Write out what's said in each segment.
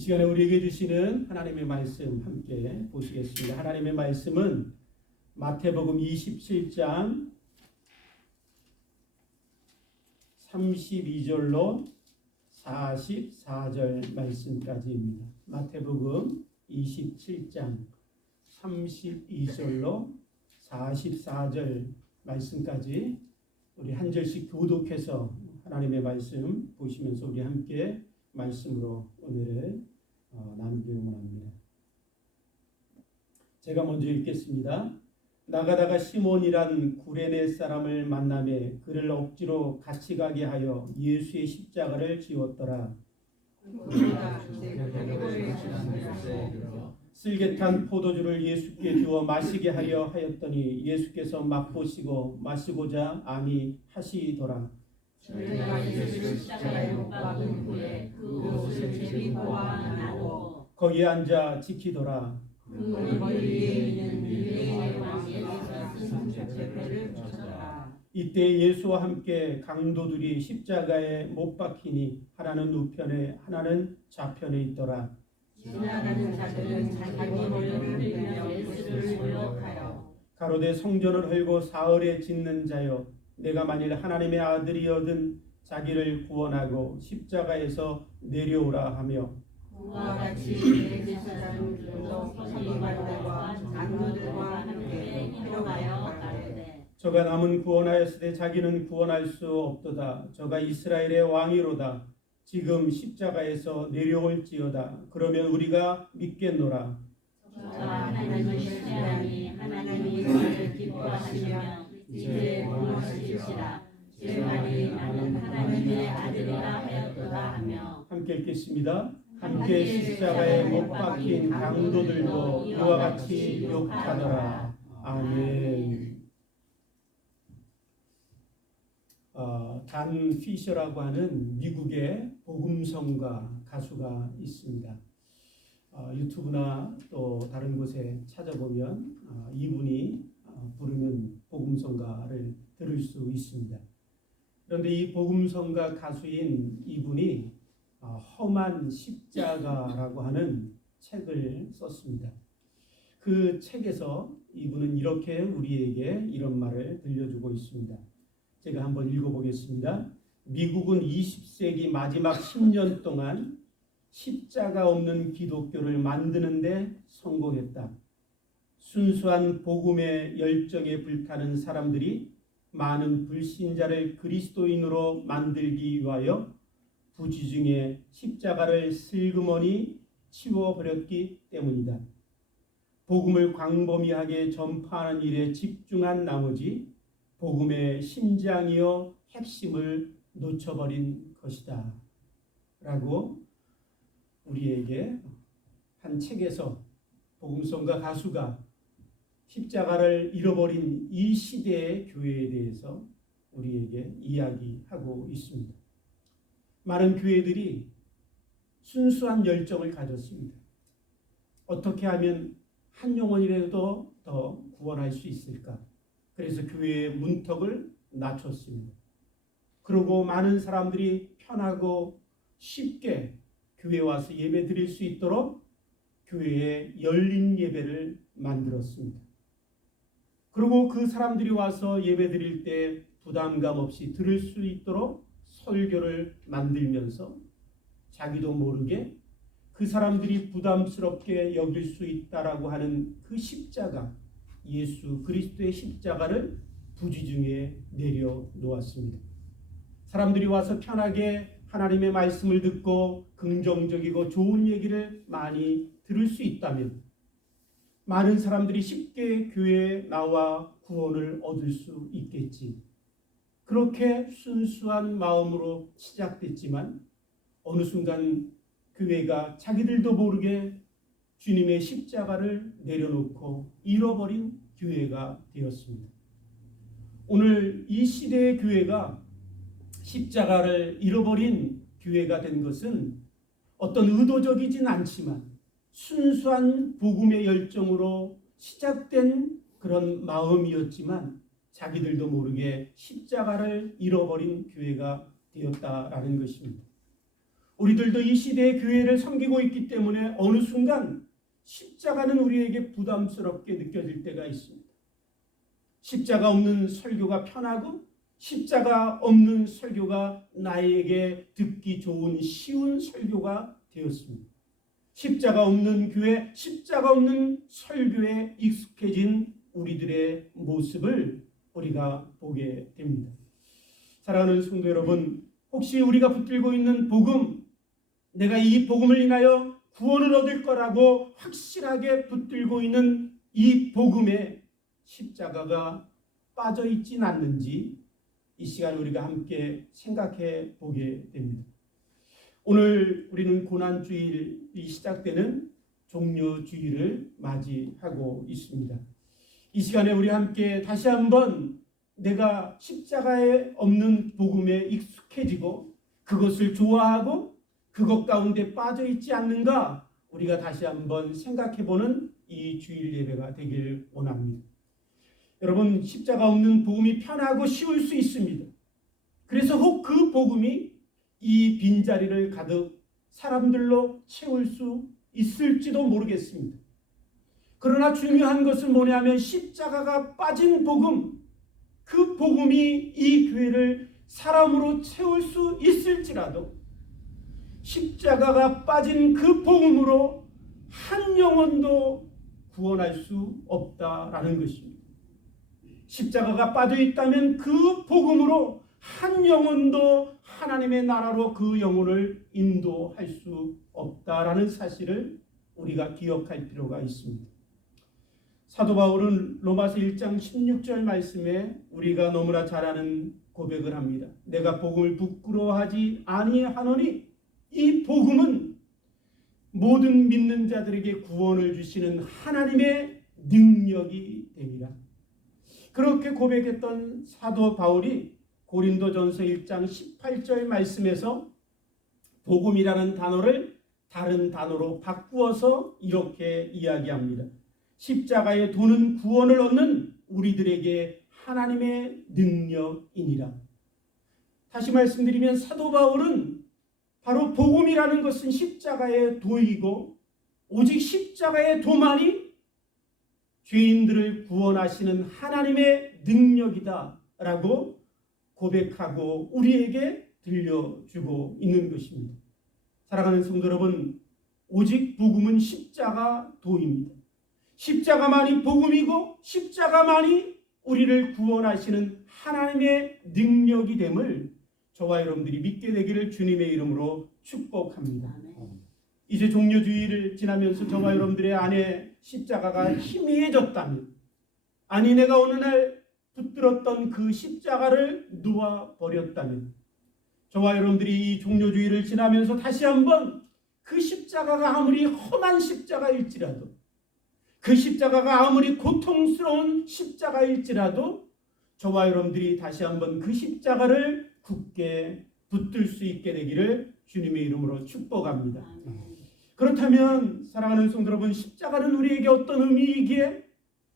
시간에 우리에게 주시는 하나님의 말씀 함께 보시겠습니다. 하나님의 말씀은 마태복음 27장 32절로 44절 말씀까지입니다. 마태복음 27장 32절로 44절 말씀까지 우리 한 절씩 교독해서 하나님의 말씀 보시면서 우리 함께 말씀으로 오늘을 나누기 원합니다. 제가 먼저 읽겠습니다. 나가다가 시몬이란 구레네 사람을 만나매 그를 억지로 같이 가게 하여 예수의 십자가를 지웠더라. 쓸개탄 포도주를 예수께 주어 마시게 하려 하였더니 예수께서 맛보시고 마시고자 아니하시더라. 저희가 예수를 십자가에 못 박은 후에 그 옷을 제비보와 나누어 거기에 앉아 지키더라. 그 머리 위에 있는 유대인의 왕에서 쓴 제패를 쳤더라. 이때 예수와 함께 강도들이 십자가에 못 박히니 하나는 우편에 하나는 좌편에 있더라. 지나가는 자들은 자기 머리를 들며 예수를 모욕하여 가로되 성전을 헐고 사흘에 짓는 자여 내가 만일 하나님의 아들이거든 자기를 구원하고 십자가에서 내려오라 하며 그와 같이 대제사장들도 서기관들과 장로들과 함께 끌어가여 가르되 저가 남은 구원하였으되 자기는 구원할 수 없도다. 저가 이스라엘의 왕이로다. 지금 십자가에서 내려올지어다. 그러면 우리가 믿겠노라. 저와 하나님을 신뢰하니 하나님이 저를 기뻐하시며 이제 원하시리라. 제 말이 나는 하나님의 아들이라 하였도다 하며 함께 읽겠습니다. 함께 십자가에 못 박힌 강도들도 이와 같이 욕하더라. 아멘. 단 피셔라고 하는 미국의 복음성가 가수가 있습니다. 유튜브나 또 다른 곳에 찾아보면 이분이 부르는 복음성가를 들을 수 있습니다. 그런데 이 복음성가 가수인 이분이 험한 십자가라고 하는 책을 썼습니다. 그 책에서 이분은 이렇게 우리에게 이런 말을 들려주고 있습니다. 제가 한번 읽어보겠습니다. 미국은 20세기 마지막 10년 동안 십자가 없는 기독교를 만드는 데 성공했다. 순수한 복음의 열정에 불타는 사람들이 많은 불신자를 그리스도인으로 만들기 위하여 부지중에 십자가를 슬그머니 치워버렸기 때문이다. 복음을 광범위하게 전파하는 일에 집중한 나머지 복음의 심장이요 핵심을 놓쳐버린 것이다. 라고 우리에게 한 책에서 복음성가 가수가 십자가를 잃어버린 이 시대의 교회에 대해서 우리에게 이야기하고 있습니다. 많은 교회들이 순수한 열정을 가졌습니다. 어떻게 하면 한 영혼이라도 더 구원할 수 있을까? 그래서 교회의 문턱을 낮췄습니다. 그리고 많은 사람들이 편하고 쉽게 교회에 와서 예배 드릴 수 있도록 교회에 열린 예배를 만들었습니다. 그리고 그 사람들이 와서 예배 드릴 때 부담감 없이 들을 수 있도록 설교를 만들면서 자기도 모르게 그 사람들이 부담스럽게 여길 수 있다라고 하는 그 십자가, 예수 그리스도의 십자가를 부지중에 내려놓았습니다. 사람들이 와서 편하게 하나님의 말씀을 듣고 긍정적이고 좋은 얘기를 많이 들을 수 있다면 많은 사람들이 쉽게 교회에 나와 구원을 얻을 수 있겠지. 그렇게 순수한 마음으로 시작됐지만 어느 순간 교회가 자기들도 모르게 주님의 십자가를 내려놓고 잃어버린 교회가 되었습니다. 오늘 이 시대의 교회가 십자가를 잃어버린 교회가 된 것은 어떤 의도적이진 않지만 순수한 복음의 열정으로 시작된 그런 마음이었지만 자기들도 모르게 십자가를 잃어버린 교회가 되었다라는 것입니다. 우리들도 이 시대의 교회를 섬기고 있기 때문에 어느 순간 십자가는 우리에게 부담스럽게 느껴질 때가 있습니다. 십자가 없는 설교가 편하고 십자가 없는 설교가 나에게 듣기 좋은 쉬운 설교가 되었습니다. 십자가 없는 교회, 십자가 없는 설교에 익숙해진 우리들의 모습을 우리가 보게 됩니다. 사랑하는 성도 여러분, 혹시 우리가 붙들고 있는 복음, 내가 이 복음을 인하여 구원을 얻을 거라고 확실하게 붙들고 있는 이 복음에 십자가가 빠져 있진 않는지 이 시간 우리가 함께 생각해 보게 됩니다. 오늘 우리는 고난주일이 시작되는 종려주일을 맞이하고 있습니다. 이 시간에 우리 함께 다시 한번 내가 십자가에 없는 복음에 익숙해지고 그것을 좋아하고 그것 가운데 빠져 있지 않는가 우리가 다시 한번 생각해보는 이 주일 예배가 되길 원합니다. 여러분, 십자가 없는 복음이 편하고 쉬울 수 있습니다. 그래서 혹 그 복음이 이 빈자리를 가득 사람들로 채울 수 있을지도 모르겠습니다. 그러나 중요한 것은 뭐냐면 십자가가 빠진 복음, 그 복음이 이 교회를 사람으로 채울 수 있을지라도 십자가가 빠진 그 복음으로 한 영혼도 구원할 수 없다라는 것입니다. 십자가가 빠져 있다면 그 복음으로 한 영혼도 하나님의 나라로 그 영혼을 인도할 수 없다라는 사실을 우리가 기억할 필요가 있습니다. 사도 바울은 로마서 1장 16절 말씀에 우리가 너무나 잘 아는 고백을 합니다. 내가 복음을 부끄러워하지 아니하노니 이 복음은 모든 믿는 자들에게 구원을 주시는 하나님의 능력이 되리라. 그렇게 고백했던 사도 바울이 고린도전서 1장 18절 말씀에서 복음이라는 단어를 다른 단어로 바꾸어서 이렇게 이야기합니다. 십자가에 도는 구원을 얻는 우리들에게 하나님의 능력이니라. 다시 말씀드리면 사도 바울은 바로 복음이라는 것은 십자가의 도이고 오직 십자가의 도만이 죄인들을 구원하시는 하나님의 능력이다라고 고백하고 우리에게 들려주고 있는 것입니다. 사랑하는 성도 여러분, 오직 복음은 십자가 도입니다. 십자가만이 복음이고 십자가만이 우리를 구원하시는 하나님의 능력이 됨을 저와 여러분들이 믿게 되기를 주님의 이름으로 축복합니다. 이제 종려주의를 지나면서 저와 여러분들의 안에 십자가가 희미해졌다면, 아니 내가 어느 날 붙들었던 그 십자가를 놓아버렸다면, 저와 여러분들이 이 종려주의를 지나면서 다시 한번 그 십자가가 아무리 험한 십자가일지라도, 그 십자가가 아무리 고통스러운 십자가일지라도 저와 여러분들이 다시 한번 그 십자가를 굳게 붙들 수 있게 되기를 주님의 이름으로 축복합니다. 그렇다면 사랑하는 성도 여러분, 십자가는 우리에게 어떤 의미이기에,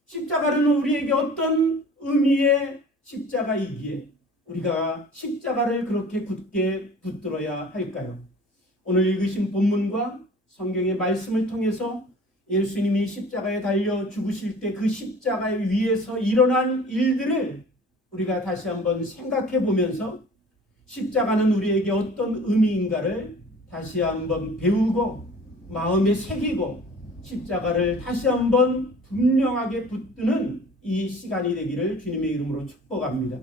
십자가는 우리에게 어떤 의미의 십자가이기에 우리가 십자가를 그렇게 굳게 붙들어야 할까요? 오늘 읽으신 본문과 성경의 말씀을 통해서 예수님이 십자가에 달려 죽으실 때 그 십자가 위에서 일어난 일들을 우리가 다시 한번 생각해 보면서 십자가는 우리에게 어떤 의미인가를 다시 한번 배우고 마음에 새기고 십자가를 다시 한번 분명하게 붙드는 이 시간이 되기를 주님의 이름으로 축복합니다.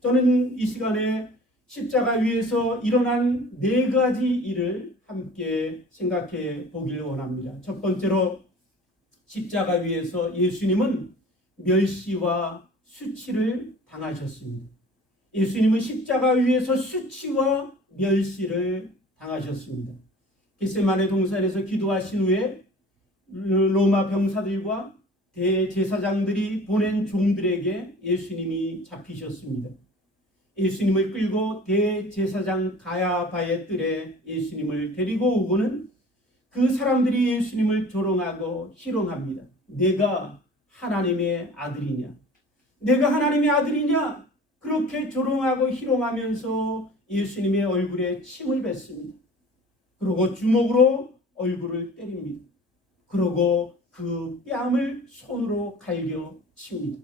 저는 이 시간에 십자가 위에서 일어난 4가지 일을 함께 생각해 보길 원합니다. 첫 번째로 십자가 위에서 예수님은 멸시와 수치를 당하셨습니다. 예수님은 십자가 위에서 수치와 멸시를 당하셨습니다. 겟세마네 동산에서 기도하신 후에 로마 병사들과 대제사장들이 보낸 종들에게 예수님이 잡히셨습니다. 예수님을 끌고 대제사장 가야바의 뜰에 예수님을 데리고 오고는 그 사람들이 예수님을 조롱하고 희롱합니다. 내가 하나님의 아들이냐? 내가 하나님의 아들이냐? 그렇게 조롱하고 희롱하면서 예수님의 얼굴에 침을 뱉습니다. 그러고 주먹으로 얼굴을 때립니다. 그러고 그 뺨을 손으로 갈겨 칩니다.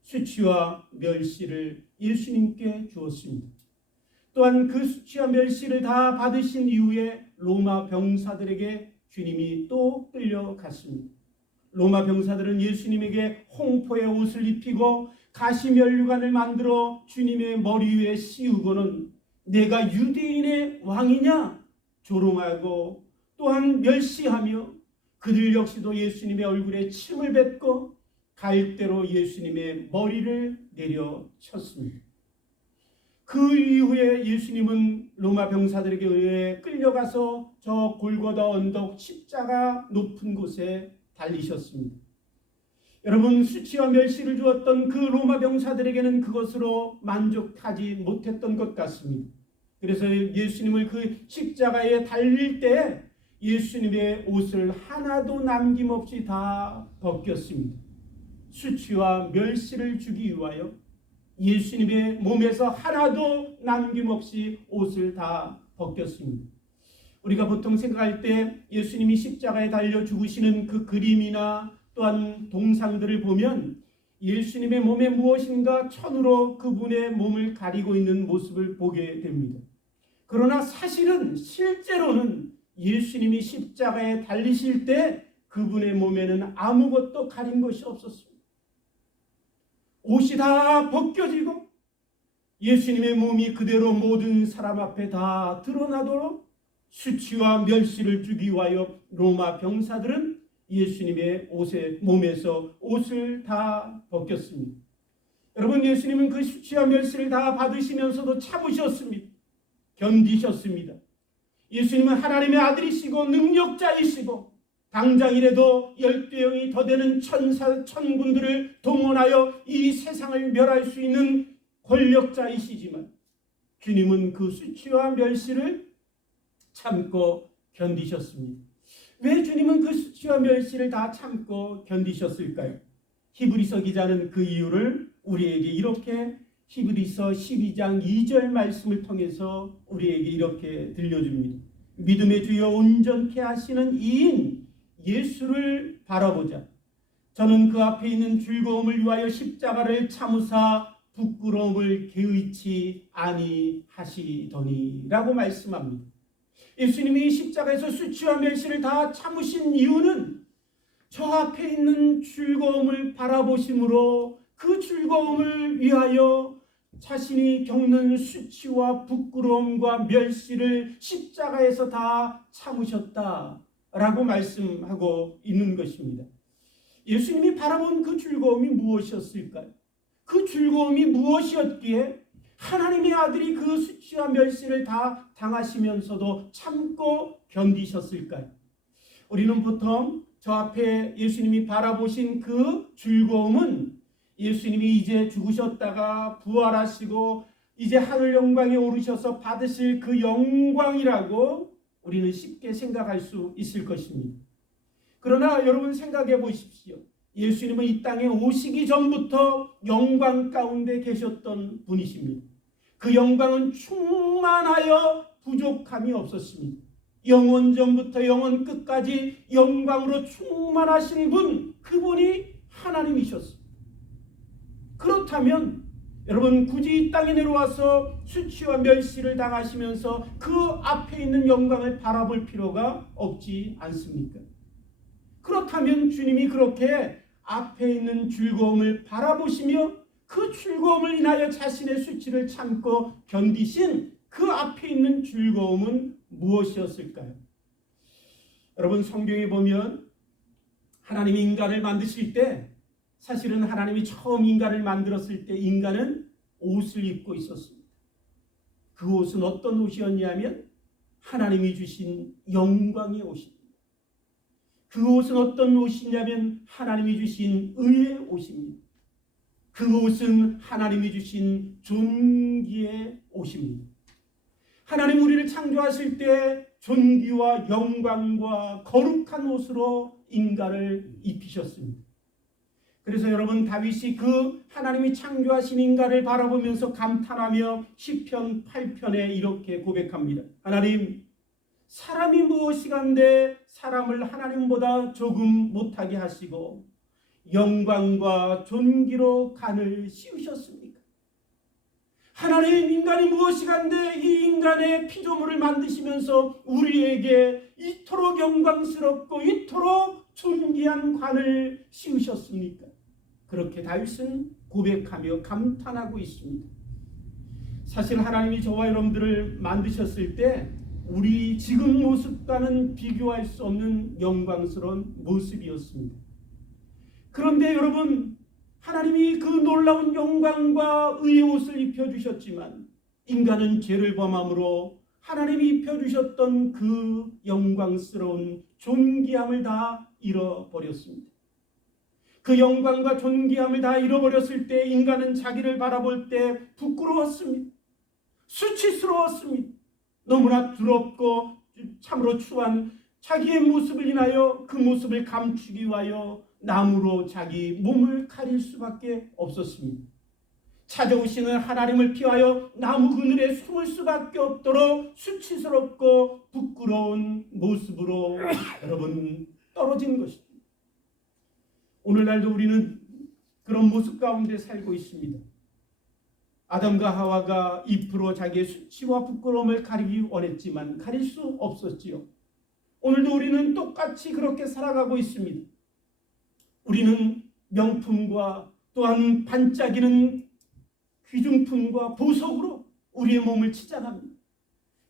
수치와 멸시를 예수님께 주었습니다. 또한 그 수치와 멸시를 다 받으신 이후에 로마 병사들에게 주님이 또 끌려갔습니다. 로마 병사들은 예수님에게 홍포의 옷을 입히고 가시면류관을 만들어 주님의 머리 위에 씌우고는 내가 유대인의 왕이냐 조롱하고 또한 멸시하며 그들 역시도 예수님의 얼굴에 침을 뱉고 갈대로 예수님의 머리를 내려쳤습니다. 그 이후에 예수님은 로마 병사들에게 의해 끌려가서 저 골고다 언덕 십자가 높은 곳에 달리셨습니다. 여러분, 수치와 멸시를 주었던 그 로마 병사들에게는 그것으로 만족하지 못했던 것 같습니다. 그래서 예수님을 그 십자가에 달릴 때 예수님의 옷을 하나도 남김없이 다 벗겼습니다. 수치와 멸시를 주기 위하여 예수님의 몸에서 하나도 남김없이 옷을 다 벗겼습니다. 우리가 보통 생각할 때 예수님이 십자가에 달려 죽으시는 그 그림이나 또한 동상들을 보면 예수님의 몸에 무엇인가 천으로 그분의 몸을 가리고 있는 모습을 보게 됩니다. 그러나 사실은 실제로는 예수님이 십자가에 달리실 때 그분의 몸에는 아무것도 가린 것이 없었습니다. 옷이 다 벗겨지고 예수님의 몸이 그대로 모든 사람 앞에 다 드러나도록 수치와 멸시를 주기 위하여 로마 병사들은 예수님의 몸에서 옷을 다 벗겼습니다. 여러분, 예수님은 그 수치와 멸시를 다 받으시면서도 참으셨습니다. 견디셨습니다. 예수님은 하나님의 아들이시고 능력자이시고 당장 이래도 12영이 더 되는 천군들을 동원하여 이 세상을 멸할 수 있는 권력자이시지만 주님은 그 수치와 멸시를 참고 견디셨습니다. 왜 주님은 그 수치와 멸시를 다 참고 견디셨을까요? 히브리서 기자는 그 이유를 우리에게 이렇게 히브리서 12장 2절 말씀을 통해서 우리에게 이렇게 들려줍니다. 믿음의 주여 온전케 하시는 이인 예수를 바라보자. 저는 그 앞에 있는 즐거움을 위하여 십자가를 참으사 부끄러움을 개의치 아니하시더니 라고 말씀합니다. 예수님이 십자가에서 수치와 멸시를 다 참으신 이유는 저 앞에 있는 즐거움을 바라보심으로 그 즐거움을 위하여 자신이 겪는 수치와 부끄러움과 멸시를 십자가에서 다 참으셨다라고 말씀하고 있는 것입니다. 예수님이 바라본 그 즐거움이 무엇이었을까요? 그 즐거움이 무엇이었기에 하나님의 아들이 그 수치와 멸시를 다 당하시면서도 참고 견디셨을까요? 우리는 보통 저 앞에 예수님이 바라보신 그 즐거움은 예수님이 이제 죽으셨다가 부활하시고 이제 하늘 영광에 오르셔서 받으실 그 영광이라고 우리는 쉽게 생각할 수 있을 것입니다. 그러나 여러분 생각해 보십시오. 예수님은 이 땅에 오시기 전부터 영광 가운데 계셨던 분이십니다. 그 영광은 충만하여 부족함이 없었습니다. 영원 전부터 영원 끝까지 영광으로 충만하신 분, 그분이 하나님이셨습니다. 그렇다면 여러분 굳이 이 땅에 내려와서 수치와 멸시를 당하시면서 그 앞에 있는 영광을 바라볼 필요가 없지 않습니까? 그렇다면 주님이 그렇게 앞에 있는 즐거움을 바라보시며 그 즐거움을 인하여 자신의 수치를 참고 견디신 그 앞에 있는 즐거움은 무엇이었을까요? 여러분 성경에 보면 하나님이 인간을 만드실 때 사실은 하나님이 처음 인간을 만들었을 때 인간은 옷을 입고 있었습니다. 그 옷은 어떤 옷이었냐면 하나님이 주신 영광의 옷입니다. 그 옷은 어떤 옷이냐면 하나님이 주신 의의 옷입니다. 그 옷은 하나님이 주신 존귀의 옷입니다. 하나님 우리를 창조하실 때 존귀와 영광과 거룩한 옷으로 인간을 입히셨습니다. 그래서 여러분 다윗이 그 하나님이 창조하신 인간을 바라보면서 감탄하며 시편 8편에 이렇게 고백합니다. 하나님, 사람이 무엇이간데 사람을 하나님보다 조금 못하게 하시고 영광과 존귀로 간을 씌우셨습니까? 하나님, 인간이 무엇이간데 이 인간의 피조물을 만드시면서 우리에게 이토록 영광스럽고 이토록 존귀한 관을 씌우셨습니까? 그렇게 다윗은 고백하며 감탄하고 있습니다. 사실 하나님이 저와 여러분들을 만드셨을 때 우리 지금 모습과는 비교할 수 없는 영광스러운 모습이었습니다. 그런데 여러분, 하나님이 그 놀라운 영광과 의의 옷을 입혀주셨지만 인간은 죄를 범함으로 하나님이 입혀주셨던 그 영광스러운 존귀함을 다 잃어버렸습니다. 그 영광과 존귀함을 다 잃어버렸을 때 인간은 자기를 바라볼 때 부끄러웠습니다. 수치스러웠습니다. 너무나 두렵고 참으로 추한 자기의 모습을 인하여 그 모습을 감추기 위하여 나무로 자기 몸을 가릴 수밖에 없었습니다. 찾아오시는 하나님을 피하여 나무 그늘에 숨을 수밖에 없도록 수치스럽고 부끄러운 모습으로 여러분 떨어진 것입니다. 오늘날도 우리는 그런 모습 가운데 살고 있습니다. 아담과 하와가 잎으로 자기의 수치와 부끄러움을 가리기 원했지만 가릴 수 없었지요. 오늘도 우리는 똑같이 그렇게 살아가고 있습니다. 우리는 명품과 또한 반짝이는 귀중품과 보석으로 우리의 몸을 치장합니다.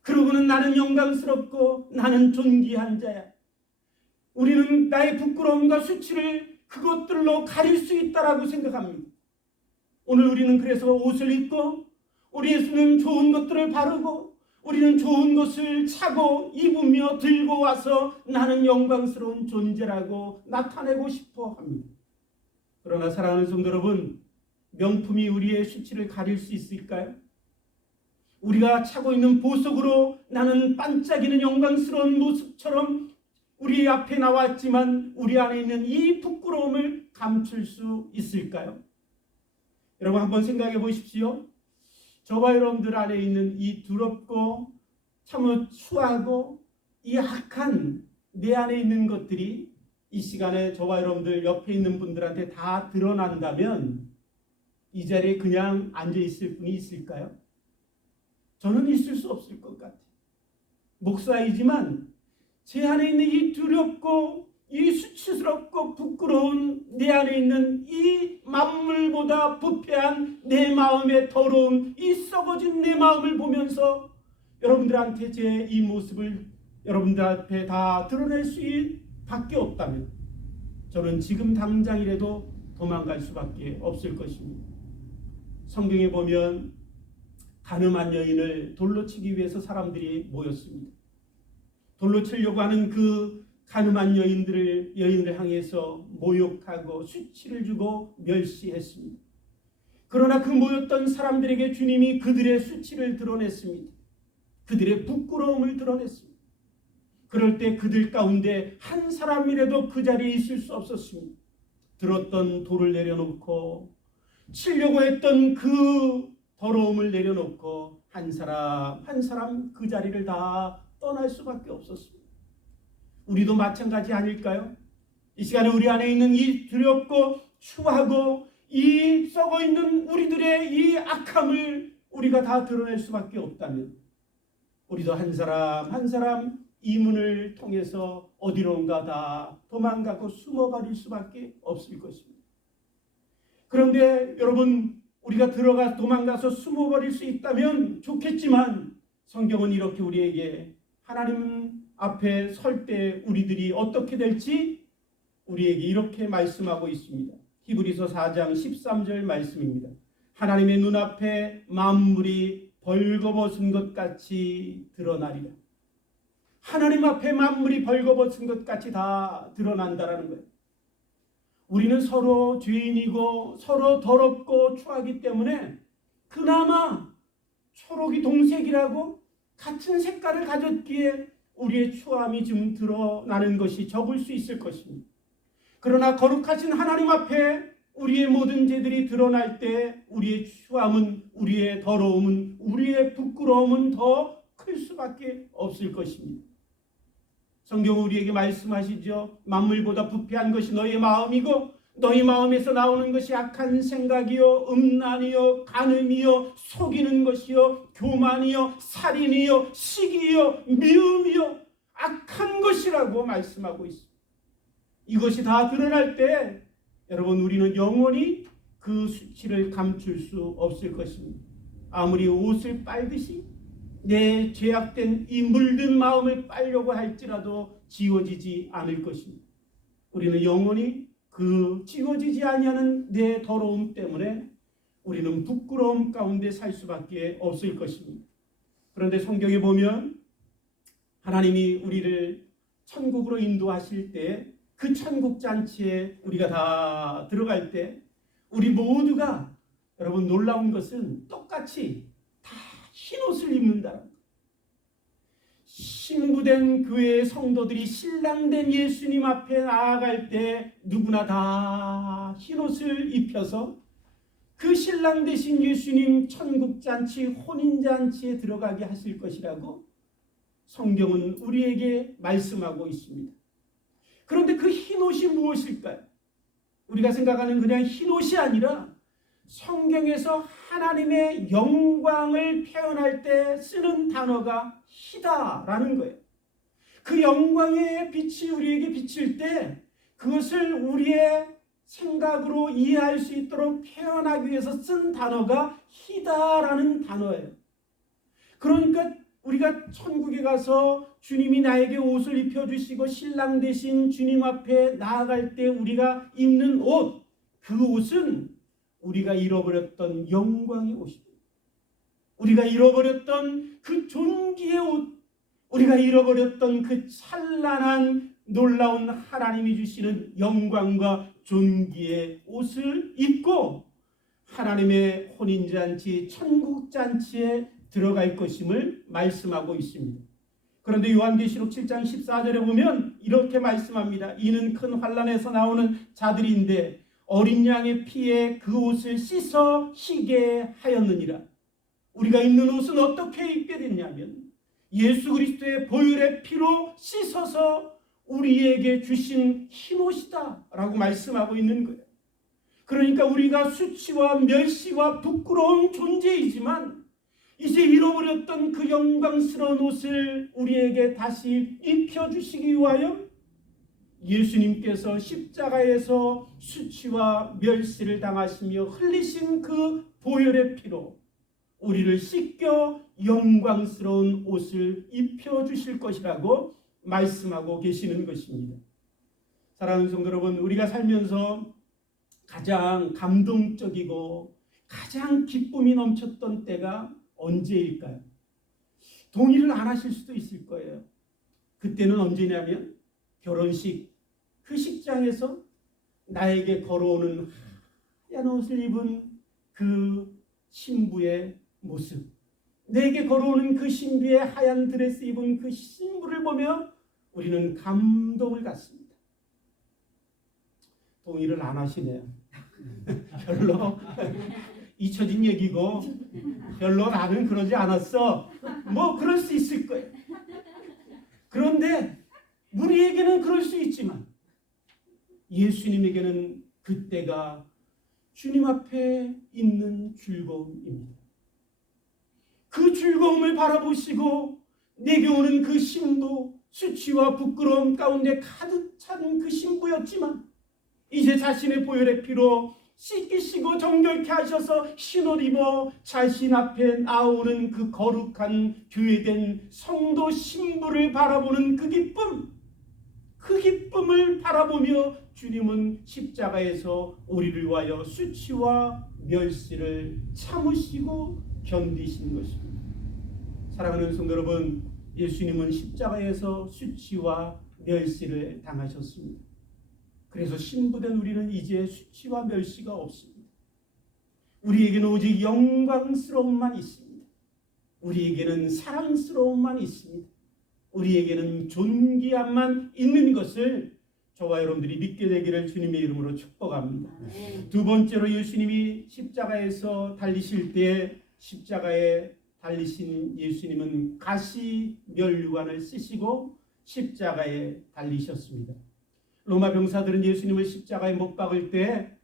그러고는 나는 영광스럽고 나는 존귀한 자야. 우리는 나의 부끄러움과 수치를 그것들로 가릴 수 있다라고 생각합니다. 오늘 우리는 그래서 옷을 입고 우리는 좋은 것들을 바르고 우리는 좋은 것을 차고 입으며 들고 와서 나는 영광스러운 존재라고 나타내고 싶어 합니다. 그러나 사랑하는 성도 여러분, 명품이 우리의 수치를 가릴 수 있을까요? 우리가 차고 있는 보석으로 나는 반짝이는 영광스러운 모습처럼 우리 앞에 나왔지만 우리 안에 있는 이 부끄러움을 감출 수 있을까요? 여러분 한번 생각해 보십시오. 저와 여러분들 안에 있는 이 두렵고 참으로 추하고 이 악한 내 안에 있는 것들이 이 시간에 저와 여러분들 옆에 있는 분들한테 다 드러난다면 이 자리에 그냥 앉아 있을 분이 있을까요? 저는 있을 수 없을 것 같아요. 목사이지만 제 안에 있는 이 두렵고 이 수치스럽고 부끄러운 내 안에 있는 이 만물보다 부패한 내 마음의 더러움, 이 썩어진 내 마음을 보면서 여러분들한테 제 이 모습을 여러분들 앞에 다 드러낼 수밖에 없다면 저는 지금 당장이라도 도망갈 수밖에 없을 것입니다. 성경에 보면 가늠한 여인을 돌로 치기 위해서 사람들이 모였습니다. 돌로 치려고 하는 그 가늠한 여인을 향해서 모욕하고 수치를 주고 멸시했습니다. 그러나 그 모였던 사람들에게 주님이 그들의 수치를 드러냈습니다. 그들의 부끄러움을 드러냈습니다. 그럴 때 그들 가운데 한 사람이라도 그 자리에 있을 수 없었습니다. 들었던 돌을 내려놓고 치려고 했던 그 더러움을 내려놓고 한 사람 한 사람 그 자리를 다 떠날 수밖에 없었습니다. 우리도 마찬가지 아닐까요? 이 시간에 우리 안에 있는 이 두렵고 추하고 이 썩어있는 우리들의 이 악함을 우리가 다 드러낼 수밖에 없다면 우리도 한 사람 한 사람 이 문을 통해서 어디론가 다 도망가고 숨어버릴 수밖에 없을 것입니다. 그런데 여러분, 우리가 도망가서 숨어버릴 수 있다면 좋겠지만 성경은 이렇게 우리에게 하나님 앞에 설 때 우리들이 어떻게 될지 우리에게 이렇게 말씀하고 있습니다. 히브리서 4장 13절 말씀입니다. 하나님의 눈앞에 만물이 벌거벗은 것 같이 드러나리라. 하나님 앞에 만물이 벌거벗은 것 같이 다 드러난다라는 거예요. 우리는 서로 죄인이고 서로 더럽고 추하기 때문에 그나마 초록이 동색이라고 같은 색깔을 가졌기에 우리의 추함이 좀 드러나는 것이 적을 수 있을 것입니다. 그러나 거룩하신 하나님 앞에 우리의 모든 죄들이 드러날 때 우리의 추함은, 우리의 더러움은, 우리의 부끄러움은 더 클 수밖에 없을 것입니다. 성경은 우리에게 말씀하시죠. 만물보다 부패한 것이 너희 마음이고 너희 마음에서 나오는 것이 악한 생각이요 음란이요 간음이요 속이는 것이요 교만이요 살인이요 시기요 미움이요 악한 것이라고 말씀하고 있습니다. 이것이 다 드러날 때 여러분 우리는 영원히 그 수치를 감출 수 없을 것입니다. 아무리 옷을 빨듯이 내 죄악된 이 물든 마음을 빨려고 할지라도 지워지지 않을 것입니다. 우리는 영원히 그 지워지지 아니하는 내 더러움 때문에 우리는 부끄러움 가운데 살 수밖에 없을 것입니다. 그런데 성경에 보면 하나님이 우리를 천국으로 인도하실 때 그 천국 잔치에 우리가 다 들어갈 때 우리 모두가 여러분 놀라운 것은 똑같이 다 흰옷을 입는다. 신부된 교회의 성도들이 신랑된 예수님 앞에 나아갈 때 누구나 다 흰옷을 입혀서 그 신랑 되신 예수님 천국잔치 혼인잔치에 들어가게 하실 것이라고 성경은 우리에게 말씀하고 있습니다. 그런데 그 흰옷이 무엇일까요? 우리가 생각하는 그냥 흰옷이 아니라 성경에서 하나님의 영광을 표현할 때 쓰는 단어가 희다라는 거예요. 그 영광의 빛이 우리에게 비칠 때 그것을 우리의 생각으로 이해할 수 있도록 표현하기 위해서 쓴 단어가 희다라는 단어예요. 그러니까 우리가 천국에 가서 주님이 나에게 옷을 입혀주시고 신랑 되신 주님 앞에 나아갈 때 우리가 입는 옷, 그 옷은 우리가 잃어버렸던 영광의 옷입니다. 우리가 잃어버렸던 그 존귀의 옷, 우리가 잃어버렸던 그 찬란한 놀라운 하나님이 주시는 영광과 존귀의 옷을 입고 하나님의 혼인잔치, 천국잔치에 들어갈 것임을 말씀하고 있습니다. 그런데 요한계시록 7장 14절에 보면 이렇게 말씀합니다. 이는 큰 환난에서 나오는 자들인데 어린 양의 피에 그 옷을 씻어 희게 하였느니라. 우리가 입는 옷은 어떻게 입게 됐냐면 예수 그리스도의 보혈의 피로 씻어서 우리에게 주신 흰옷이다 라고 말씀하고 있는 거예요. 그러니까 우리가 수치와 멸시와 부끄러운 존재이지만 이제 잃어버렸던 그 영광스러운 옷을 우리에게 다시 입혀주시기 위하여 예수님께서 십자가에서 수치와 멸시를 당하시며 흘리신 그 보혈의 피로 우리를 씻겨 영광스러운 옷을 입혀주실 것이라고 말씀하고 계시는 것입니다. 사랑하는 성도 여러분, 우리가 살면서 가장 감동적이고 가장 기쁨이 넘쳤던 때가 언제일까요? 동의를 안 하실 수도 있을 거예요. 그때는 언제냐면 결혼식 그 식장에서 나에게 걸어오는 하얀 옷을 입은 그 신부의 모습, 내게 걸어오는 그 신부의 하얀 드레스 입은 그 신부를 보며 우리는 감동을 갖습니다. 동의를 안 하시네요. 별로 잊혀진 얘기고 별로 나는 그러지 않았어. 뭐 그럴 수 있을 거예요. 그런데 우리에게는 그럴 수 있지만 예수님에게는 그때가 주님 앞에 있는 즐거움입니다. 그 즐거움을 바라보시고 내게 오는 그 신부, 수치와 부끄러움 가운데 가득 찬 그 신부였지만 이제 자신의 보혈의 피로 씻기시고 정결케 하셔서 흰옷 입어 자신 앞에 나오는 그 거룩한 교회된 성도 신부를 바라보는 그 기쁨, 그 기쁨을 바라보며 주님은 십자가에서 우리를 위하여 수치와 멸시를 참으시고 견디신 것입니다. 사랑하는 성도 여러분, 예수님은 십자가에서 수치와 멸시를 당하셨습니다. 그래서 신부된 우리는 이제 수치와 멸시가 없습니다. 우리에게는 오직 영광스러움만 있습니다. 우리에게는 사랑스러움만 있습니다. 우리에게는 존귀함만 있는 것을 저와 여러분들이 믿게 되기를 주님의 이름으로 축복합니다. 두 번째로 예수님이 십자가에서 달리실 때 십자가에 달리신 예수님은 가시 면류관을 쓰시고 십자가에 달리셨습니다. 로마 병사들은 예수님을 십자가에 못 박을 때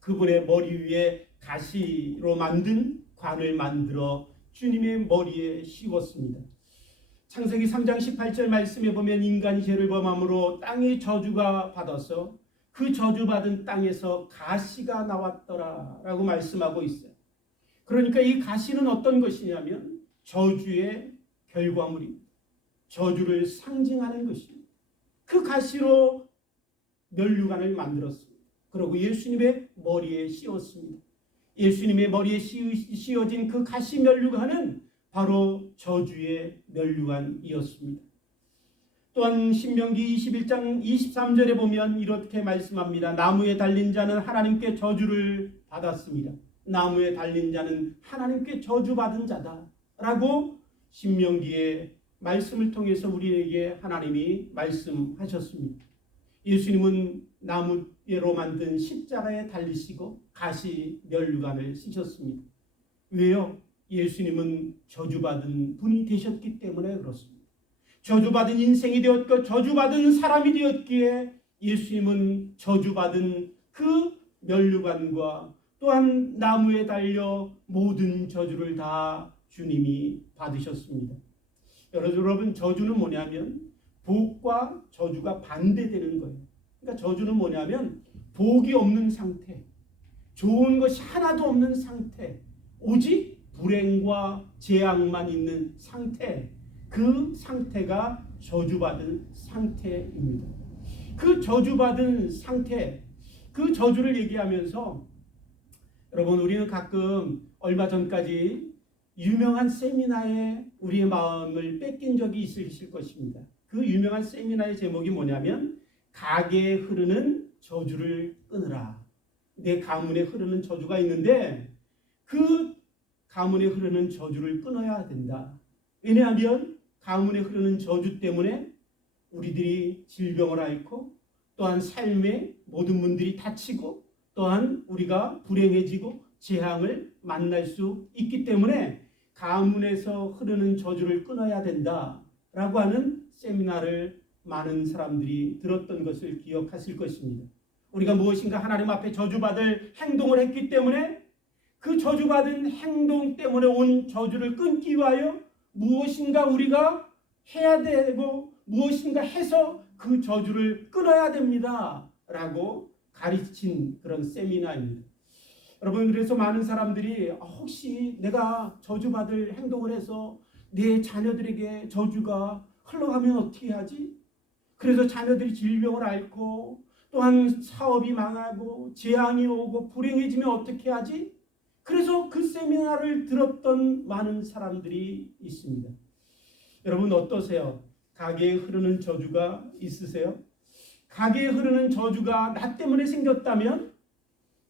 그분의 머리 위에 가시로 만든 관을 만들어 주님의 머리에 씌웠습니다. 창세기 3장 18절 말씀에 보면 인간이 죄를 범함으로 땅이 저주가 받아서 그 저주받은 땅에서 가시가 나왔더라 라고 말씀하고 있어요. 그러니까 이 가시는 어떤 것이냐면 저주의 결과물입니다. 저주를 상징하는 것입니다. 그 가시로 면류관을 만들었습니다. 그리고 예수님의 머리에 씌웠습니다. 예수님의 머리에 씌워진 그 가시 면류관은 바로 저주의 면류관이었습니다. 또한 신명기 21장 23절에 보면 이렇게 말씀합니다. 나무에 달린 자는 하나님께 저주를 받았습니다. 나무에 달린 자는 하나님께 저주받은 자다 라고 신명기의 말씀을 통해서 우리에게 하나님이 말씀하셨습니다. 예수님은 나무로 만든 십자가에 달리시고 가시 면류관을 쓰셨습니다. 왜요? 예수님은 저주받은 분이 되셨기 때문에 그렇습니다. 저주받은 인생이 되었고 저주받은 사람이 되었기에 예수님은 저주받은 그 면류관과 또한 나무에 달려 모든 저주를 다 주님이 받으셨습니다. 여러분, 저주는 뭐냐면 복과 저주가 반대되는 거예요. 그러니까 저주는 뭐냐면 복이 없는 상태, 좋은 것이 하나도 없는 상태, 오직 불행과 재앙만 있는 상태, 그 상태가 저주받은 상태입니다. 그 저주받은 상태, 그 저주를 얘기하면서 여러분, 우리는 가끔 얼마 전까지 유명한 세미나에 우리의 마음을 뺏긴 적이 있으실 것입니다. 그 유명한 세미나의 제목이 뭐냐면 가게에 흐르는 저주를 끊으라. 내 가문에 흐르는 저주가 있는데 그 가문에 흐르는 저주를 끊어야 된다. 왜냐하면 가문에 흐르는 저주 때문에 우리들이 질병을 앓고 또한 삶의 모든 문들이 닫히고 또한 우리가 불행해지고 재앙을 만날 수 있기 때문에 가문에서 흐르는 저주를 끊어야 된다라고 하는 세미나를 많은 사람들이 들었던 것을 기억하실 것입니다. 우리가 무엇인가 하나님 앞에 저주받을 행동을 했기 때문에 그 저주받은 행동 때문에 온 저주를 끊기 위하여 무엇인가 우리가 해야 되고 무엇인가 해서 그 저주를 끊어야 됩니다 라고 가르친 그런 세미나입니다. 여러분, 그래서 많은 사람들이 혹시 내가 저주받을 행동을 해서 내 자녀들에게 저주가 흘러가면 어떻게 하지? 그래서 자녀들이 질병을 앓고 또한 사업이 망하고 재앙이 오고 불행해지면 어떻게 하지? 그래서 그 세미나를 들었던 많은 사람들이 있습니다. 여러분, 어떠세요? 가게에 흐르는 저주가 있으세요? 가게에 흐르는 저주가 나 때문에 생겼다면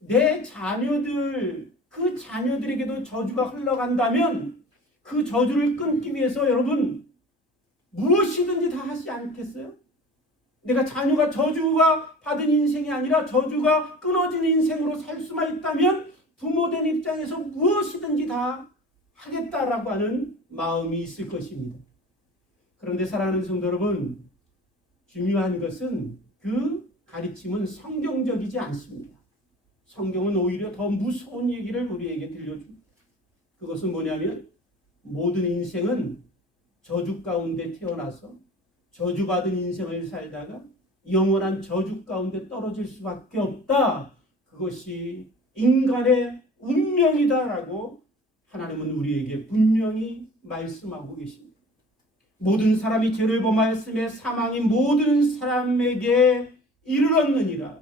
내 자녀들, 그 자녀들에게도 저주가 흘러간다면 그 저주를 끊기 위해서 여러분 무엇이든지 다 하지 않겠어요? 내가 자녀가 저주가 받은 인생이 아니라 저주가 끊어진 인생으로 살 수만 있다면 부모된 입장에서 무엇이든지 다 하겠다라고 하는 마음이 있을 것입니다. 그런데 사랑하는 성도 여러분, 중요한 것은 그 가르침은 성경적이지 않습니다. 성경은 오히려 더 무서운 얘기를 우리에게 들려줍니다. 그것은 뭐냐면 모든 인생은 저주 가운데 태어나서 저주받은 인생을 살다가 영원한 저주 가운데 떨어질 수밖에 없다. 그것이 인간의 운명이다라고 하나님은 우리에게 분명히 말씀하고 계십니다. 모든 사람이 죄를 범하였음에 사망이 모든 사람에게 이르렀느니라.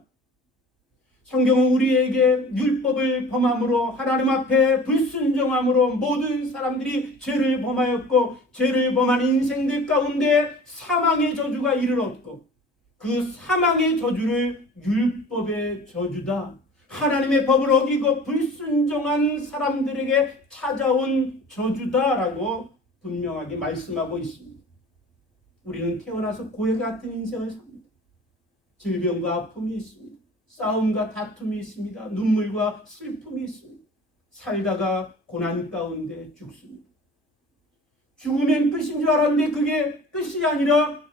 성경은 우리에게 율법을 범함으로 하나님 앞에 불순종함으로 모든 사람들이 죄를 범하였고 죄를 범한 인생들 가운데 사망의 저주가 이르렀고 그 사망의 저주를 율법의 저주다. 하나님의 법을 어기고 불순종한 사람들에게 찾아온 저주다라고 분명하게 말씀하고 있습니다. 우리는 태어나서 고해 같은 인생을 삽니다. 질병과 아픔이 있습니다. 싸움과 다툼이 있습니다. 눈물과 슬픔이 있습니다. 살다가 고난 가운데 죽습니다. 죽으면 끝인 줄 알았는데 그게 끝이 아니라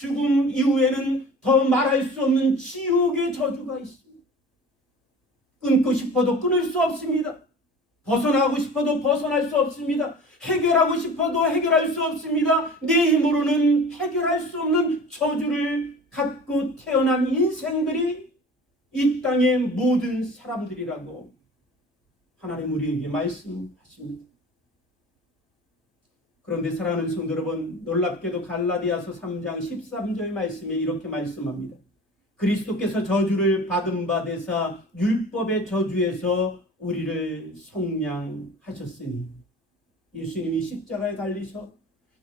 죽음 이후에는 더 말할 수 없는 지옥의 저주가 있습니다. 끊고 싶어도 끊을 수 없습니다. 벗어나고 싶어도 벗어날 수 없습니다. 해결하고 싶어도 해결할 수 없습니다. 내 힘으로는 해결할 수 없는 저주를 갖고 태어난 인생들이 이 땅의 모든 사람들이라고 하나님 우리에게 말씀하십니다. 그런데 사랑하는 성도 여러분, 놀랍게도 갈라디아서 3장 13절 말씀에 이렇게 말씀합니다. 그리스도께서 저주를 받은 바 되사 율법의 저주에서 우리를 속량하셨으니, 예수님이 십자가에 달리셔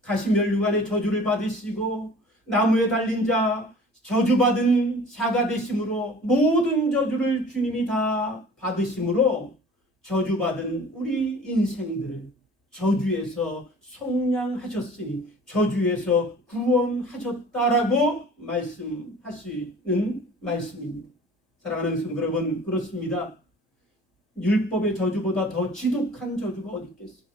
가시면류관의 저주를 받으시고 나무에 달린 자 저주받은 자가 되심으로, 모든 저주를 주님이 다 받으심으로 저주받은 우리 인생들을 저주에서 속량하셨으니, 저주에서 구원하셨다라고 말씀하시는 말씀입니다. 사랑하는 성도 여러분, 그렇습니다. 율법의 저주보다 더 지독한 저주가 어디 있겠어요?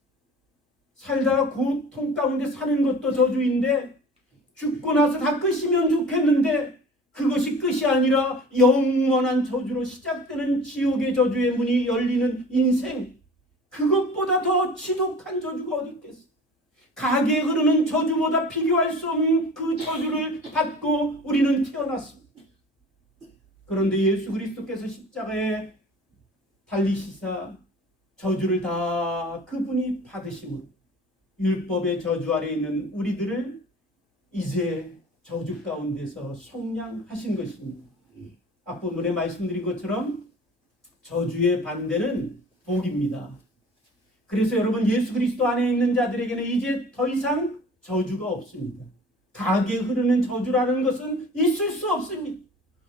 살다가 고통 가운데 사는 것도 저주인데, 죽고 나서 다 끝이면 좋겠는데 그것이 끝이 아니라 영원한 저주로 시작되는 지옥의 저주의 문이 열리는 인생, 그것보다 더 지독한 저주가 어디 있겠어요? 가게에 흐르는 저주보다 비교할 수 없는 그 저주를 받고 우리는 태어났습니다. 그런데 예수 그리스도께서 십자가에 달리시사 저주를 다 그분이 받으심으로 율법의 저주 아래 있는 우리들을 이제 저주 가운데서 속량하신 것입니다. 앞부분에 말씀드린 것처럼 저주의 반대는 복입니다. 그래서 여러분, 예수 그리스도 안에 있는 자들에게는 이제 더 이상 저주가 없습니다. 가게에 흐르는 저주라는 것은 있을 수 없습니다.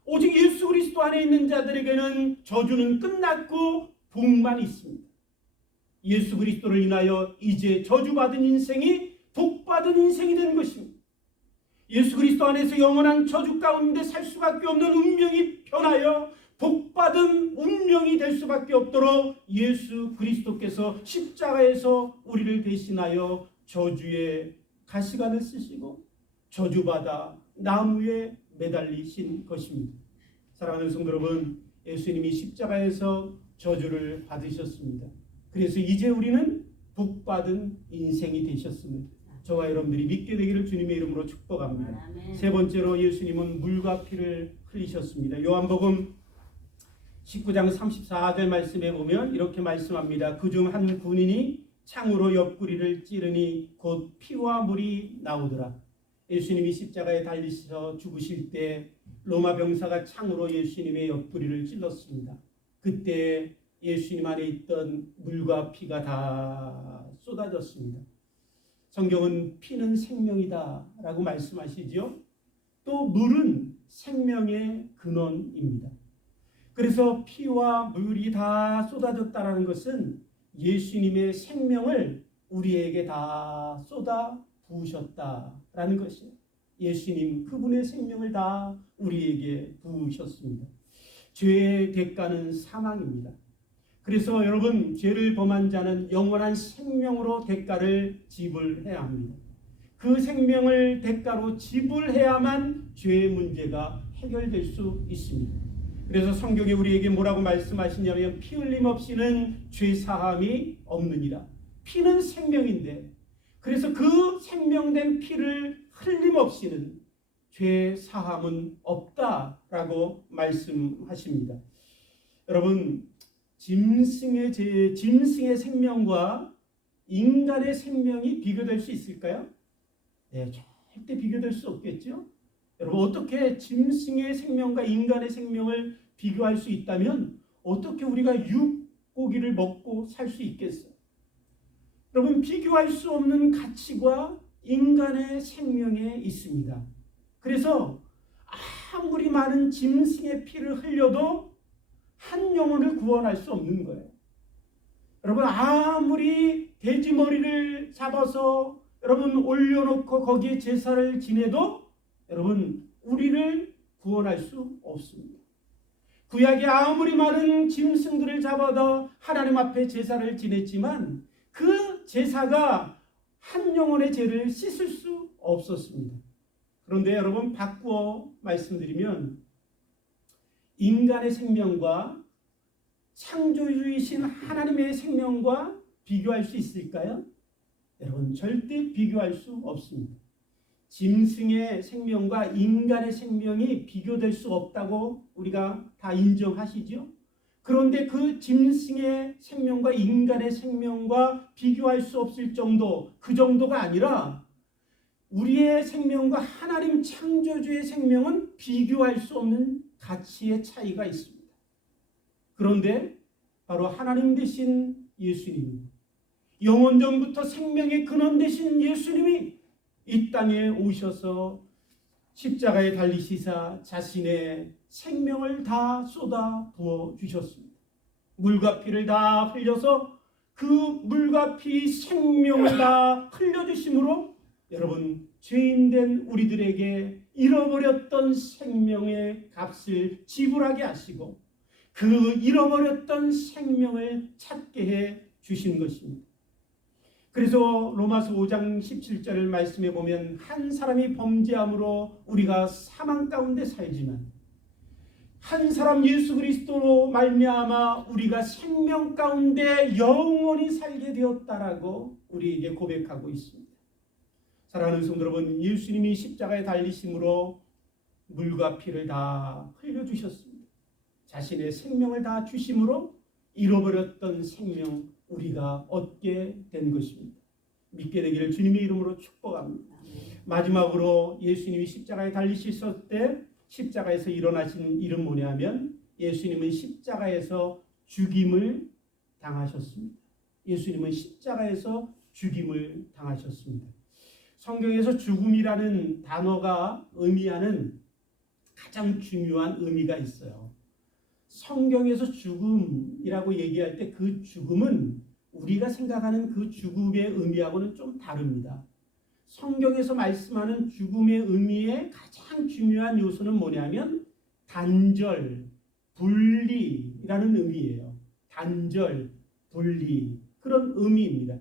오직 예수 그리스도 안에 있는 자들에게는 저주는 끝났고 복만 있습니다. 예수 그리스도를 인하여 이제 저주받은 인생이 복받은 인생이 되는 것입니다. 예수 그리스도 안에서 영원한 저주 가운데 살 수밖에 없는 운명이 변하여 복받은 운명이 될 수밖에 없도록 예수 그리스도께서 십자가에서 우리를 대신하여 저주의 가시관을 쓰시고 저주받아 나무에 매달리신 것입니다. 사랑하는 성도 여러분, 예수님이 십자가에서 저주를 받으셨습니다. 그래서 이제 우리는 복받은 인생이 되셨습니다. 저와 여러분들이 믿게 되기를 주님의 이름으로 축복합니다. 아멘. 세 번째로, 예수님은 물과 피를 흘리셨습니다. 요한복음 19장 34절 말씀에 보면 이렇게 말씀합니다. 그중 한 군인이 창으로 옆구리를 찌르니 곧 피와 물이 나오더라. 예수님이 십자가에 달리셔 죽으실 때 로마 병사가 창으로 예수님의 옆구리를 찔렀습니다. 그때 예수님 안에 있던 물과 피가 다 쏟아졌습니다. 성경은 피는 생명이다 라고 말씀하시죠. 또 물은 생명의 근원입니다. 그래서 피와 물이 다 쏟아졌다는 것은 예수님의 생명을 우리에게 다 쏟아 부으셨다라는 것이에요. 예수님 그분의 생명을 다 우리에게 부으셨습니다. 죄의 대가는 사망입니다. 그래서 여러분, 죄를 범한 자는 영원한 생명으로 대가를 지불해야 합니다. 그 생명을 대가로 지불해야만 죄의 문제가 해결될 수 있습니다. 그래서 성경에 우리에게 뭐라고 말씀하시냐면, 피 흘림 없이는 죄 사함이 없느니라. 피는 생명인데, 그래서 그 생명된 피를 흘림 없이는 죄 사함은 없다라고 말씀하십니다. 여러분, 짐승의 생명과 인간의 생명이 비교될 수 있을까요? 네, 절대 비교될 수 없겠죠. 여러분, 어떻게 짐승의 생명과 인간의 생명을 비교할 수 있다면 어떻게 우리가 육고기를 먹고 살 수 있겠어요? 여러분, 비교할 수 없는 가치가 인간의 생명에 있습니다. 그래서 아무리 많은 짐승의 피를 흘려도 한 영혼을 구원할 수 없는 거예요. 여러분, 아무리 돼지 머리를 잡아서 여러분 올려놓고 거기에 제사를 지내도 여러분 우리를 구원할 수 없습니다. 구약에 아무리 많은 짐승들을 잡아다 하나님 앞에 제사를 지냈지만 그 제사가 한 영혼의 죄를 씻을 수 없었습니다. 그런데 여러분 바꾸어 말씀드리면 인간의 생명과 창조주이신 하나님의 생명과 비교할 수 있을까요? 여러분 절대 비교할 수 없습니다. 짐승의 생명과 인간의 생명이 비교될 수 없다고 우리가 다 인정하시죠? 그런데 그 짐승의 생명과 인간의 생명과 비교할 수 없을 정도, 그 정도가 아니라 우리의 생명과 하나님 창조주의 생명은 비교할 수 없는 가치의 차이가 있습니다. 그런데 바로 하나님 되신 예수님, 영원전부터 생명의 근원 되신 예수님이 이 땅에 오셔서 십자가에 달리시사 자신의 생명을 다 쏟아 부어 주셨습니다. 물과 피를 다 흘려서 그 물과 피 생명을 다 흘려주심으로 여러분 죄인된 우리들에게 잃어버렸던 생명의 값을 지불하게 하시고 그 잃어버렸던 생명을 찾게 해 주신 것입니다. 그래서 로마서 5장 17절 말씀에 보면 한 사람이 범죄함으로 우리가 사망 가운데 살지만 한 사람 예수 그리스도로 말미암아 우리가 생명 가운데 영원히 살게 되었다라고 우리에게 고백하고 있습니다. 사랑하는 성도 여러분, 예수님이 십자가에 달리심으로 물과 피를 다 흘려주셨습니다. 자신의 생명을 다 주심으로 잃어버렸던 생명 우리가 얻게 된 것입니다. 믿게 되기를 주님의 이름으로 축복합니다. 마지막으로 예수님이 십자가에 달리셨을 때 십자가에서 일어나신 일은 뭐냐면 예수님은 십자가에서 죽임을 당하셨습니다. 예수님은 십자가에서 죽임을 당하셨습니다. 성경에서 죽음이라는 단어가 의미하는 가장 중요한 의미가 있어요. 성경에서 죽음이라고 얘기할 때 그 죽음은 우리가 생각하는 그 죽음의 의미하고는 좀 다릅니다. 성경에서 말씀하는 죽음의 의미의 가장 중요한 요소는 뭐냐면 단절, 분리라는 의미예요. 단절, 분리 그런 의미입니다.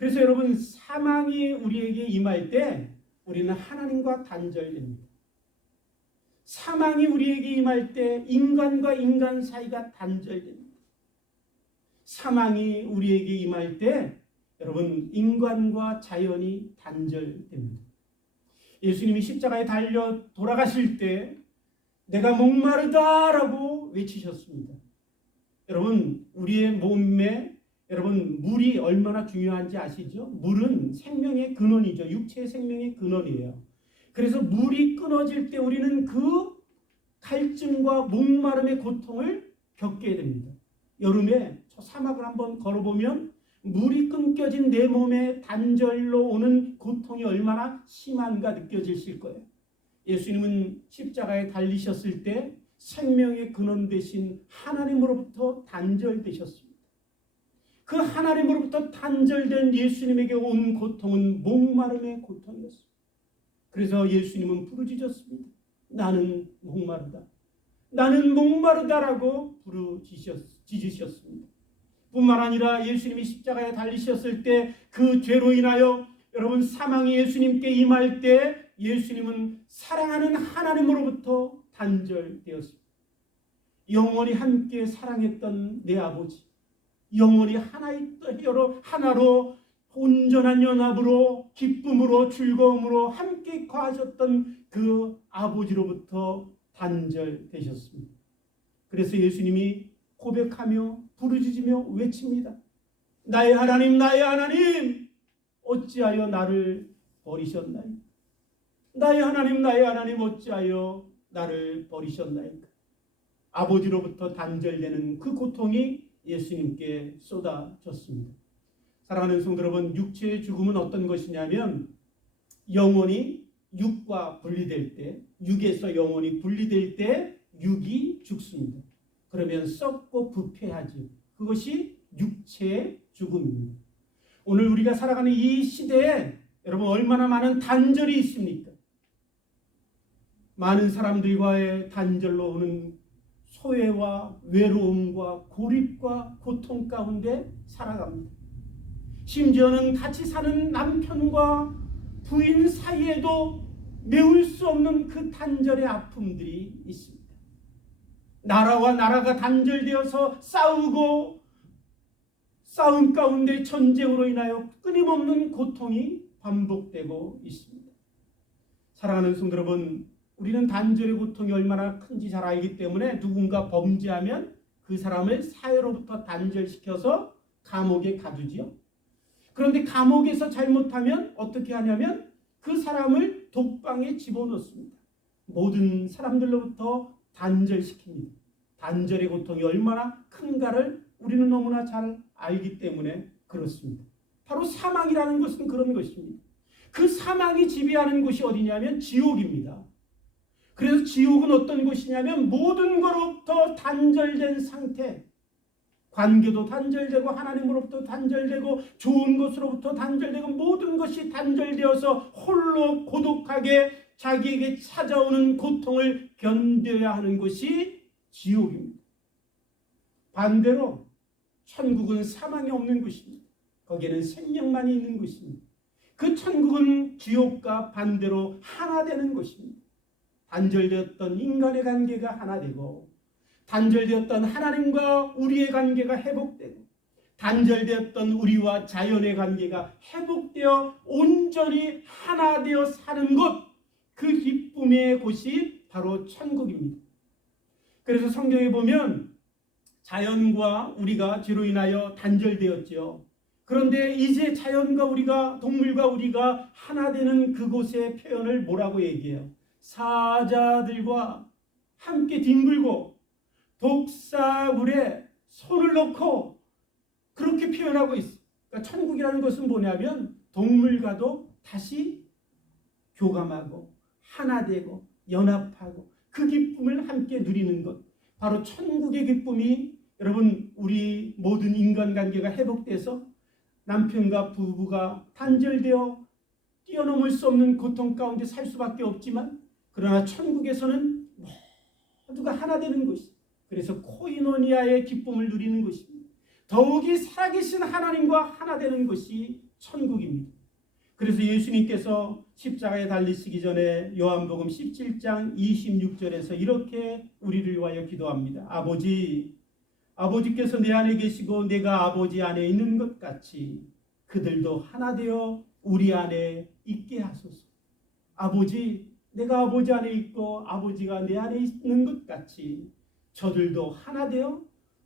그래서 여러분 사망이 우리에게 임할 때 우리는 하나님과 단절됩니다. 사망이 우리에게 임할 때 인간과 인간 사이가 단절됩니다. 사망이 우리에게 임할 때 여러분 인간과 자연이 단절됩니다. 예수님이 십자가에 달려 돌아가실 때 내가 목마르다라고 외치셨습니다. 여러분 우리의 몸에 여러분 물이 얼마나 중요한지 아시죠? 물은 생명의 근원이죠. 육체의 생명의 근원이에요. 그래서 물이 끊어질 때 우리는 그 갈증과 목마름의 고통을 겪게 됩니다. 여름에 저 사막을 한번 걸어보면 물이 끊겨진 내 몸에 단절로 오는 고통이 얼마나 심한가 느껴지실 거예요. 예수님은 십자가에 달리셨을 때 생명의 근원 되신 하나님으로부터 단절되셨습니다. 그 하나님으로부터 단절된 예수님에게 온 고통은 목마름의 고통이었습니다. 그래서 예수님은 부르짖었습니다. 나는 목마르다. 나는 목마르다라고 부르짖으셨습니다. 뿐만 아니라 예수님이 십자가에 달리셨을 때 그 죄로 인하여 여러분 사망이 예수님께 임할 때 예수님은 사랑하는 하나님으로부터 단절되었습니다. 영원히 함께 사랑했던 내 아버지, 영원히 하나로 온전한 연합으로 기쁨으로 즐거움으로 함께 거하셨던 그 아버지로부터 단절되셨습니다. 그래서 예수님이 고백하며 부르짖으며 외칩니다. 나의 하나님, 나의 하나님, 어찌하여 나를 버리셨나이까? 나의 하나님, 나의 하나님, 어찌하여 나를 버리셨나이까? 아버지로부터 단절되는 그 고통이 예수님께 쏟아졌습니다. 사랑하는 성도 여러분, 육체의 죽음은 어떤 것이냐면 영혼이 육과 분리될 때, 육에서 영혼이 분리될 때 육이 죽습니다. 그러면 썩고 부패하지. 그것이 육체의 죽음입니다. 오늘 우리가 살아가는 이 시대에 여러분 얼마나 많은 단절이 있습니까? 많은 사람들과의 단절로 오는 소외와 외로움과 고립과 고통 가운데 살아갑니다. 심지어는 같이 사는 남편과 부인 사이에도 메울 수 없는 그 단절의 아픔들이 있습니다. 나라와 나라가 단절되어서 싸우고 싸움 가운데 전쟁으로 인하여 끊임없는 고통이 반복되고 있습니다. 사랑하는 성도 여러분, 우리는 단절의 고통이 얼마나 큰지 잘 알기 때문에 누군가 범죄하면 그 사람을 사회로부터 단절시켜서 감옥에 가두지요. 그런데 감옥에서 잘못하면 어떻게 하냐면 그 사람을 독방에 집어넣습니다. 모든 사람들로부터 단절시킵니다. 단절의 고통이 얼마나 큰가를 우리는 너무나 잘 알기 때문에 그렇습니다. 바로 사망이라는 것은 그런 것입니다. 그 사망이 지배하는 곳이 어디냐면 지옥입니다. 그래서 지옥은 어떤 곳이냐면 모든 것로부터 단절된 상태, 관계도 단절되고 하나님으로부터 단절되고 좋은 것으로부터 단절되고 모든 것이 단절되어서 홀로 고독하게 자기에게 찾아오는 고통을 견뎌야 하는 것이 지옥입니다. 반대로 천국은 사망이 없는 곳입니다. 거기에는 생명만이 있는 곳입니다. 그 천국은 지옥과 반대로 하나 되는 곳입니다. 단절되었던 인간의 관계가 하나 되고 단절되었던 하나님과 우리의 관계가 회복되고 단절되었던 우리와 자연의 관계가 회복되어 온전히 하나 되어 사는 것, 그 기쁨의 곳이 바로 천국입니다. 그래서 성경에 보면 자연과 우리가 죄로 인하여 단절되었죠. 그런데 이제 자연과 우리가, 동물과 우리가 하나 되는 그곳의 표현을 뭐라고 얘기해요? 사자들과 함께 뒹굴고 독사물에 손을 넣고 그렇게 표현하고 있어요. 그러니까 천국이라는 것은 뭐냐면 동물과도 다시 교감하고 하나 되고 연합하고 그 기쁨을 함께 누리는 것, 바로 천국의 기쁨이 여러분 우리 모든 인간관계가 회복돼서 남편과 부부가 단절되어 뛰어넘을 수 없는 고통 가운데 살 수밖에 없지만 그러나 천국에서는 모두가 하나 되는 것이, 그래서 코이노니아의 기쁨을 누리는 것입니다. 더욱이 살아계신 하나님과 하나 되는 것이 천국입니다. 그래서 예수님께서 십자가에 달리시기 전에 요한복음 17장 26절에서 이렇게 우리를 위하여 기도합니다. 아버지께서 내 안에 계시고 내가 아버지 안에 있는 것 같이 그들도 하나 되어 우리 안에 있게 하소서. 내가 아버지 안에 있고 아버지가 내 안에 있는 것 같이 저들도 하나 되어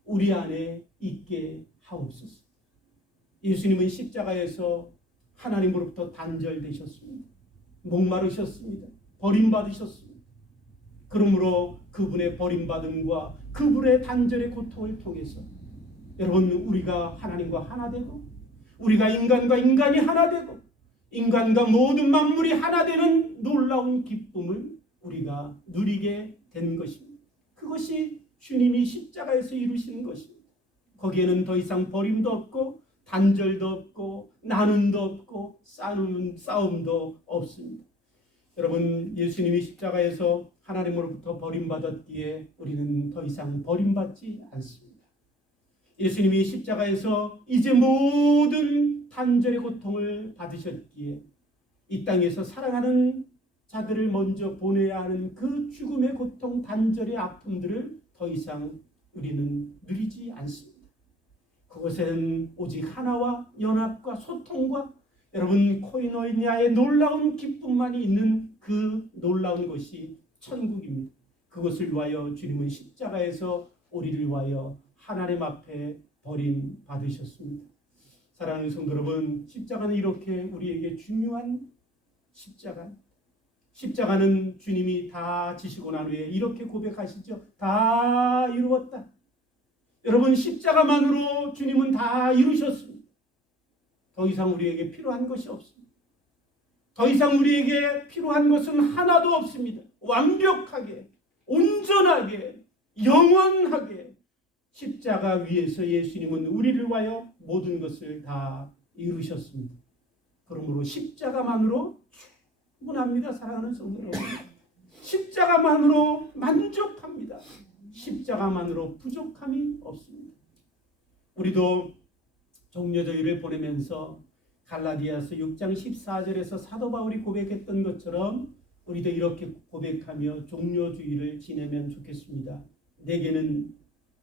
우리 안에 있게 하옵소서. 예수님은 십자가에서 하나님으로부터 단절되셨습니다. 목마르셨습니다. 버림받으셨습니다. 그러므로 그분의 버림받음과 그분의 단절의 고통을 통해서 여러분 우리가 하나님과 하나 되고 우리가 인간과 인간이 하나 되고 인간과 모든 만물이 하나 되는 놀라운 기쁨을 우리가 누리게 된 것입니다. 그것이 주님이 십자가에서 이루시는 것입니다. 거기에는 더 이상 버림도 없고 단절도 없고 나눔도 없고 싸움도 없습니다. 여러분 예수님이 십자가에서 하나님으로부터 버림받았기에 우리는 더 이상 버림받지 않습니다. 예수님이 십자가에서 이제 모든 단절의 고통을 받으셨기에 이 땅에서 사랑하는 자들을 먼저 보내야 하는 그 죽음의 고통, 단절의 아픔들을 더 이상 우리는 누리지 않습니다. 그것에는 오직 하나와 연합과 소통과 여러분 코이노니아의 놀라운 기쁨만이 있는 그 놀라운 것이 천국입니다. 그것을 위하여 주님은 십자가에서 우리를 위하여 하나님 앞에 버림받으셨습니다. 사랑하는 성도 여러분, 십자가는 이렇게 우리에게 중요한 십자가는 주님이 다 지시고 난 후에 이렇게 고백하시죠. 다 이루었다. 여러분 십자가만으로 주님은 다 이루셨습니다. 더 이상 우리에게 필요한 것이 없습니다. 더 이상 우리에게 필요한 것은 하나도 없습니다. 완벽하게, 온전하게, 영원하게 십자가 위에서 예수님은 우리를 위하여 모든 것을 다 이루셨습니다. 그러므로 십자가만으로 충분합니다. 사랑하는 성도 여러분, 십자가만으로 만족합니다. 십자가만으로 부족함이 없습니다. 우리도 종려주일을 보내면서 갈라디아서 6장 14절에서 사도 바울이 고백했던 것처럼 우리도 이렇게 고백하며 종료주의를 지내면 좋겠습니다. 내게는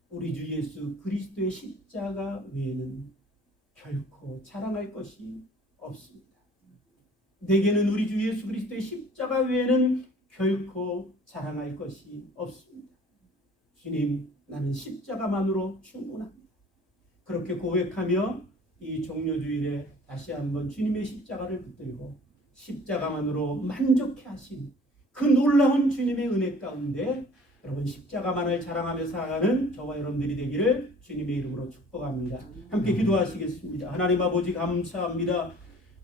우리 주 예수 그리스도의 십자가 외에는 결코 자랑할 것이 없습니다. 내게는 우리 주 예수 그리스도의 십자가 외에는 결코 자랑할 것이 없습니다. 주님, 나는 십자가만으로 충분합니다. 그렇게 고백하며 이 종료주일에 다시 한번 주님의 십자가를 붙들고 십자가만으로 만족해 하신 그 놀라운 주님의 은혜 가운데 여러분 십자가만을 자랑하며 살아가는 저와 여러분들이 되기를 주님의 이름으로 축복합니다. 함께 기도하시겠습니다. 하나님 아버지 감사합니다.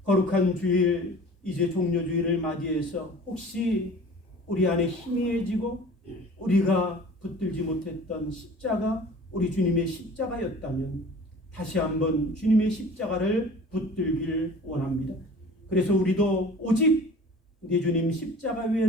거룩한 주일, 이제 종료주일을 맞이해서 혹시 우리 안에 희미해지고 우리가 붙들지 못했던 십자가, 우리 주님의 십자가였다면 다시 한번 주님의 십자가를 붙들길 원합니다. 그래서 우리도 오직 내 주님 십자가 외에는